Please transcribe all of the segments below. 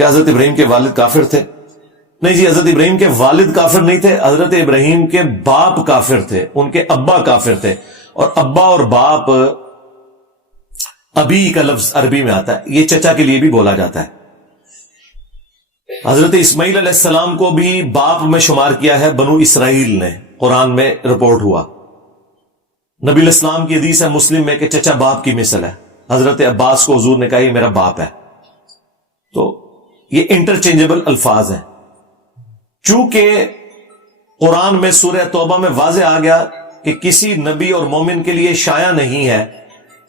کہ حضرت ابراہیم کے والد کافر تھے؟ نہیں جی، حضرت ابراہیم کے والد کافر نہیں تھے، حضرت ابراہیم کے باپ کافر تھے، ان کے ابا کافر تھے. اور ابا اور باپ، ابی کا لفظ عربی میں آتا ہے، یہ چچا کے لیے بھی بولا جاتا ہے. حضرت اسماعیل علیہ السلام کو بھی باپ میں شمار کیا ہے بنو اسرائیل نے، قرآن میں رپورٹ ہوا. نبی علیہ السلام کی حدیث ہے مسلم میں کہ چچا باپ کی مثل ہے. حضرت عباس کو حضور نے کہا یہ میرا باپ ہے. تو یہ انٹرچینجبل الفاظ ہیں. چونکہ قرآن میں سورہ توبہ میں واضح آ گیا کہ کسی نبی اور مومن کے لیے شایع نہیں ہے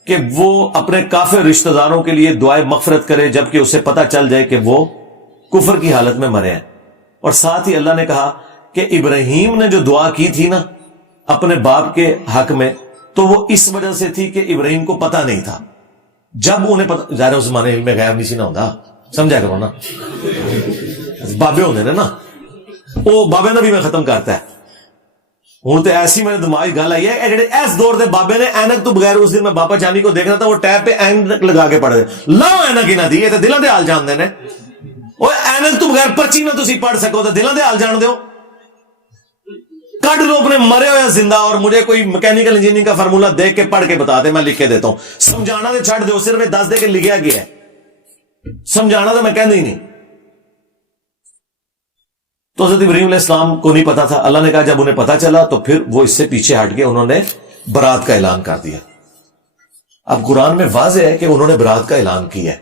کہ وہ اپنے کافر رشتہ داروں کے لیے دعائے مغفرت کرے جبکہ اسے پتہ چل جائے کہ وہ کفر کی حالت میں مرے ہیں. اور ساتھ ہی اللہ نے کہا کہ ابراہیم نے جو دعا کی تھی نا اپنے باپ کے حق میں، تو وہ اس وجہ سے تھی کہ ابراہیم کو پتہ نہیں تھا. جب انہیں پتہ، ظاہر اس زمانے علم غیب نہیں سی نہ ہوتا، سمجھا کرو نا، بابے ہوندے نے نا، وہ بابے نہ بھی میں ختم کرتا ہے. ہوں تو ایسی میرے دماغ گل آئی ہے، جڑے اس دور دے بابے نے اینک تو بغیر، اس دن میں بابا جانی کو دیکھنا تھا، وہ ٹیب پہ اینک لگا کے پڑھ دے. لاؤ اینک ہی نہ دی، یہ تو دلوں دے حال جانتے نے. وہ اینک تو بغیر پرچی نہ تسی پڑھ سکو تو دلوں دے حال جان دیو. کڈ لو اپنے مرے ہوئے زندہ، اور مجھے کوئی میکینیکل انجینئرنگ کا فارمولا دیکھ کے پڑھ کے بتا دے، میں لکھ کے دیتا ہوں. سمجھانا تو چھڑ دو، صرف دس دے کے لکھیا گیا ہے، سمجھانا تو میں کہہ ہی نہیں. تو حضرت ابراہیم علیہ السلام کو نہیں پتا تھا. اللہ نے کہا جب انہیں پتا چلا تو پھر وہ اس سے پیچھے ہٹ کے انہوں نے برات کا اعلان کر دیا. اب قرآن میں واضح ہے کہ انہوں نے برات کا اعلان کیا ہے،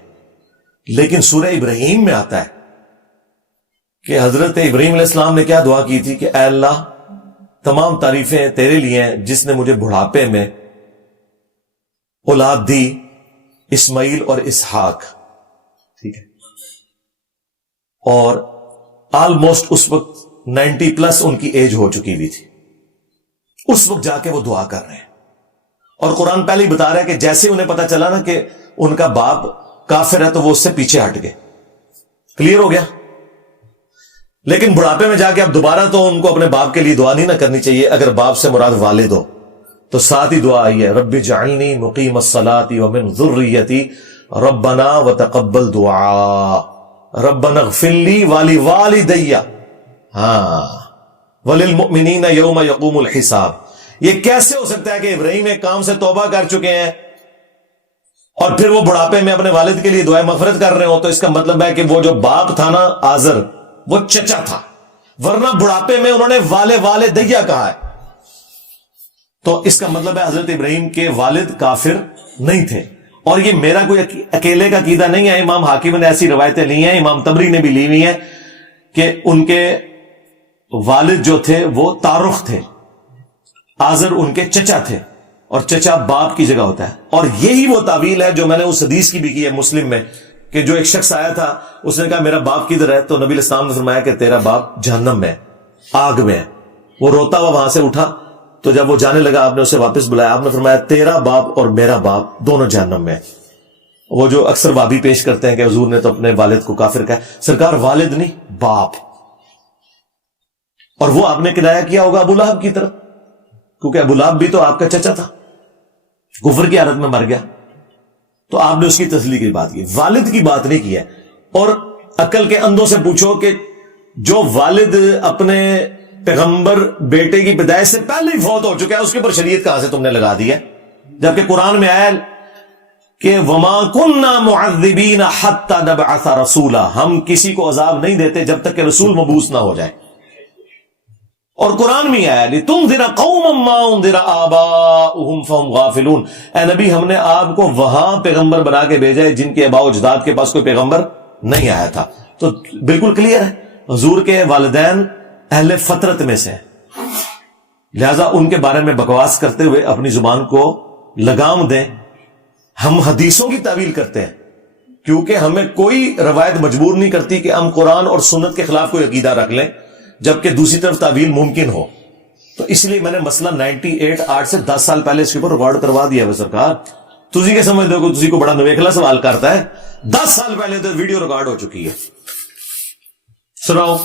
لیکن سورہ ابراہیم میں آتا ہے کہ حضرت ابراہیم علیہ السلام نے کیا دعا کی تھی کہ اے اللہ تمام تعریفیں تیرے لیے ہیں جس نے مجھے بڑھاپے میں اولاد دی، اسماعیل اور اسحاق. ٹھیک ہے، اور آلموسٹ اس وقت 90 پلس ان کی ایج ہو چکی ہوئی تھی. اس وقت جا کے وہ دعا کر رہے ہیں، اور قرآن پہلے ہی بتا رہا ہے کہ جیسے انہیں پتا چلا نا کہ ان کا باپ کافر ہے تو وہ اس سے پیچھے ہٹ گئے. کلیئر ہو گیا؟ لیکن بڑھاپے میں جا کے اب دوبارہ تو ان کو اپنے باپ کے لیے دعا نہیں نہ کرنی چاہیے. اگر باپ سے مراد والد ہو تو ساتھ ہی دعا آئی ہے، رب اجعلنی مقیم الصلاۃ ومن ذریتی ربنا وتقبل دعاء ربنا اغفر لی ولوالدی وللمؤمنین یوم یقوم الحساب. یہ کیسے ہو سکتا ہے کہ ابراہیم ایک کام سے توبہ کر چکے ہیں اور پھر وہ بڑھاپے میں اپنے والد کے لیے دعائیں مغفرت کر رہے ہو؟ تو اس کا مطلب ہے کہ وہ جو باپ تھا نا آزر، وہ چچا تھا، ورنہ بڑھاپے میں انہوں نے والدیہ کہا ہے. تو اس کا مطلب ہے حضرت ابراہیم کے والد کافر نہیں تھے. اور یہ میرا کوئی اکیلے کا عقیدہ نہیں ہے، امام حاکم نے ایسی روایتیں لی ہیں، امام طبری نے بھی لی ہوئی ہیں کہ ان کے والد جو تھے وہ تارخ تھے، آزر ان کے چچا تھے، اور چچا باپ کی جگہ ہوتا ہے. اور یہی وہ تعویل ہے جو میں نے اس حدیث کی بھی کی ہے مسلم میں، کہ جو ایک شخص آیا تھا، اس نے کہا میرا باپ کدھر ہے؟ تو نبی علیہ السلام نے فرمایا کہ تیرا باپ جہنم میں، آگ میں ہے. وہ روتا ہوا وہاں سے اٹھا، تو جب وہ جانے لگا آپ نے اسے واپس بلایا، آپ نے فرمایا تیرا باپ اور میرا باپ دونوں جہنم میں. وہ جو اکثر بابی پیش کرتے ہیں کہ حضور نے تو اپنے والد کو کافر کہا، سرکار والد نہیں باپ. اور وہ آپ نے کنایا کیا ہوگا ابو لہب کی طرف، کیونکہ ابو لہب بھی تو آپ کا چچا تھا، کفر کی حالت میں مر گیا. تو آپ نے اس کی تسلی کی بات کی، والد کی بات نہیں کی ہے. اور عقل کے اندھوں سے پوچھو کہ جو والد اپنے پیغمبر بیٹے کی پیدائش سے پہلے ہی فوت ہو چکا ہے، اس کے اوپر شریعت کہاں سے تم نے لگا دی ہے؟ جبکہ قرآن میں آیا کہ وَمَا كُنَّا مُعَذِّبِينَ حَتَّى نَبْعَثَ رَسُولًا، ہم کسی کو عذاب نہیں دیتے جب تک کہ رسول مبعوث نہ ہو جائے. اور قرآن میں آیا لِتُنذِرَ قَوْمًا مَّا أُنذِرَ آبَاؤُهُمْ فَهُمْ غَافِلُونَ، اے نبی ہم نے آپ کو وہاں پیغمبر بنا کے بھیجا ہے جن کے آباء و اجداد کے پاس کوئی پیغمبر نہیں آیا تھا. تو بالکل کلیئر ہے، حضور کے والدین اہل فطرت میں سے، لہذا ان کے بارے میں بکواس کرتے ہوئے اپنی زبان کو لگام دیں. ہم حدیثوں کی تعویل کرتے ہیں کیونکہ ہمیں کوئی روایت مجبور نہیں کرتی کہ ہم قرآن اور سنت کے خلاف کوئی عقیدہ رکھ لیں، جبکہ دوسری طرف تعویل ممکن ہو. تو اس لیے میں نے مسئلہ 98 8 سے 10 سال پہلے اس کے اوپر ریکارڈ کروا دیا ہے. سرکار تسی کے سمجھ دو کہ تسی کو بڑا نویکھلا سوال کرتا ہے، 10 سال پہلے تو ویڈیو ریکارڈ ہو چکی ہے. سناؤ.